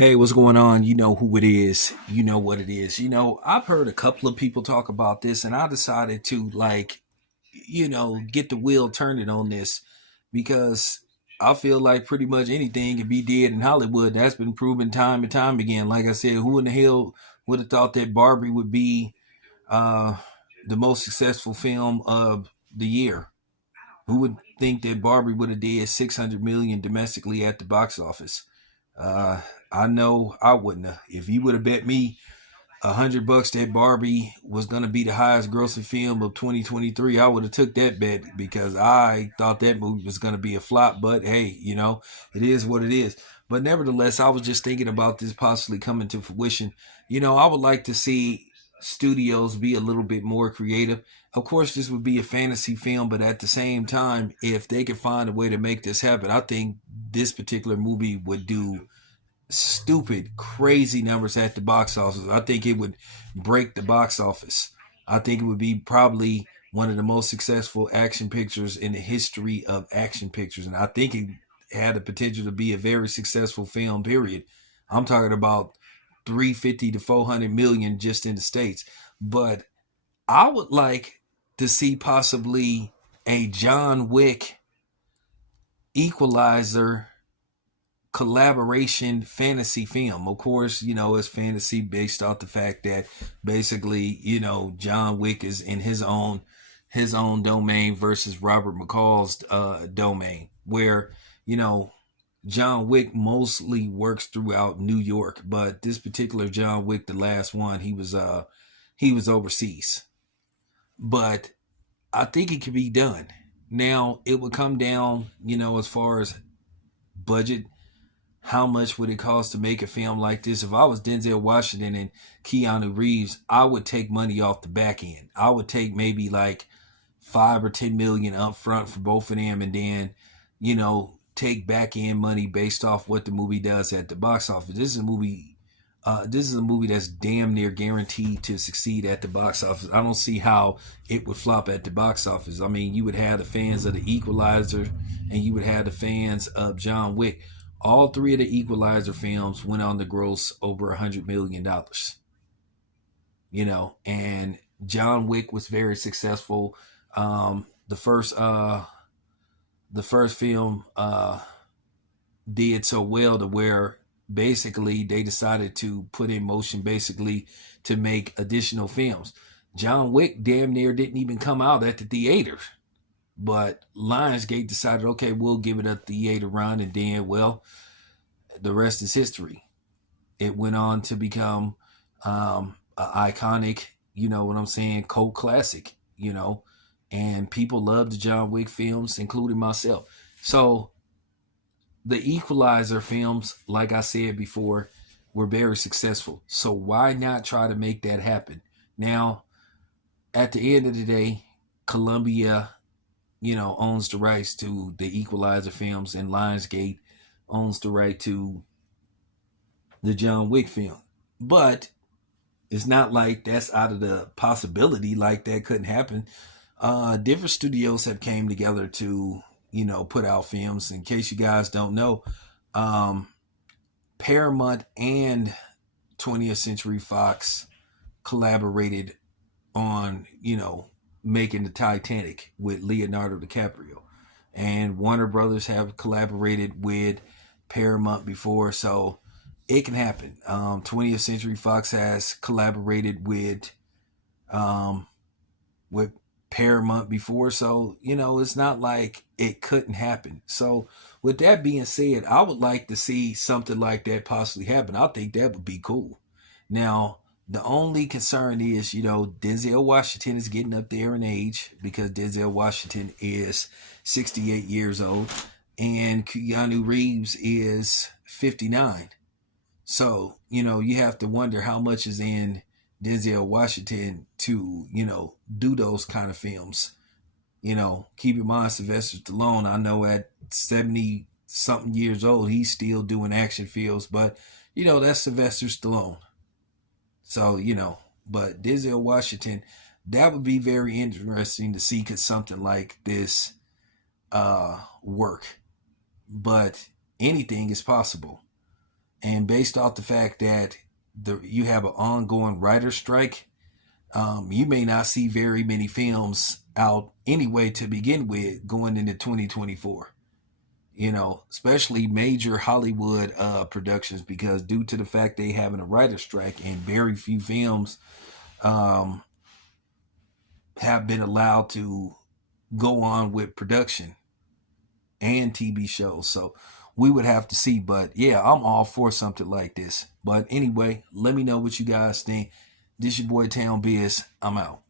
Hey, what's going on? You know who it is. You know what it is. I've heard a couple of people talk about this, and I decided to, get the wheel turning on this because I feel like pretty much anything can be did in Hollywood. That's been proven time and time again. Like I said, who in the hell would have thought that Barbie would be uh, the most successful film of the year? Who would think that Barbie would have did 600 million domestically at the box office? Uh, I know I wouldn't have. If you would have bet me $100 that Barbie was going to be the highest grossing film of 2023, I would have took that bet because I thought that movie was going to be a flop. But hey, it is what it is. But nevertheless, I was just thinking about this possibly coming to fruition. I would like to see studios be a little bit more creative. Of course, this would be a fantasy film, but at the same time, if they could find a way to make this happen, I think this particular movie would do stupid, crazy numbers at the box office. I think it would break the box office. I think it would be probably one of the most successful action pictures in the history of action pictures. And I think it had the potential to be a very successful film, period. I'm talking about 350 to 400 million just in the States. But I would like to see possibly a John Wick Equalizer collaboration fantasy film. Of course, it's fantasy based off the fact that basically, John Wick is in his own domain versus Robert McCall's domain, where you know John Wick mostly works throughout New York, but this particular John Wick, the last one, he was overseas. But I think it could be done. Now it would come down, as far as budget. How much would it cost to make a film like this? If I was Denzel Washington and Keanu Reeves, I would take money off the back end. I would take maybe like 5 or 10 million up front for both of them, and then, take back end money based off what the movie does at the box office. This is a movie that's damn near guaranteed to succeed at the box office. I don't see how it would flop at the box office. I mean, you would have the fans of the Equalizer and you would have the fans of John Wick. All three of the Equalizer films went on to gross over $100 million. And John Wick was very successful. The first film did so well to where basically they decided to put in motion basically to make additional films. John Wick damn near didn't even come out at the theaters, but Lionsgate decided, okay, we'll give it a theater run, and then, well, the rest is history. It went on to become an iconic, you know what I'm saying, cult classic, and people love the John Wick films, including myself. So the Equalizer films, like I said before, were very successful. So why not try to make that happen? Now, at the end of the day, Columbia, owns the rights to the Equalizer films, and Lionsgate owns the right to the John Wick film. But it's not like that's out of the possibility, like that couldn't happen. Different studios have came together to, put out films. In case you guys don't know, um, Paramount and 20th Century Fox collaborated on, making the Titanic with Leonardo DiCaprio. And Warner Brothers have collaborated with Paramount before, so it can happen. 20th Century Fox has collaborated um, with Paramount before, so it's not like it couldn't happen. So, with that being said, I would like to see something like that possibly happen. I think that would be cool. Now, the only concern is, Denzel Washington is getting up there in age because Denzel Washington is 68 years old and Keanu Reeves is 59. So, you have to wonder how much is in Denzel Washington to, do those kind of films. Keep in mind, Sylvester Stallone, I know at 70 something years old, he's still doing action films, but, that's Sylvester Stallone. So, but Denzel Washington, that would be very interesting to see, could something like this work. But anything is possible. And based off the fact that you have an ongoing writer strike, you may not see very many films out anyway to begin with going into 2024. Especially major Hollywood productions, because due to the fact they having a writer strike and very few films um, have been allowed to go on with production and TV shows. So we would have to see. But yeah, I'm all for something like this. But anyway, let me know what you guys think. This your boy Town Biz. I'm out.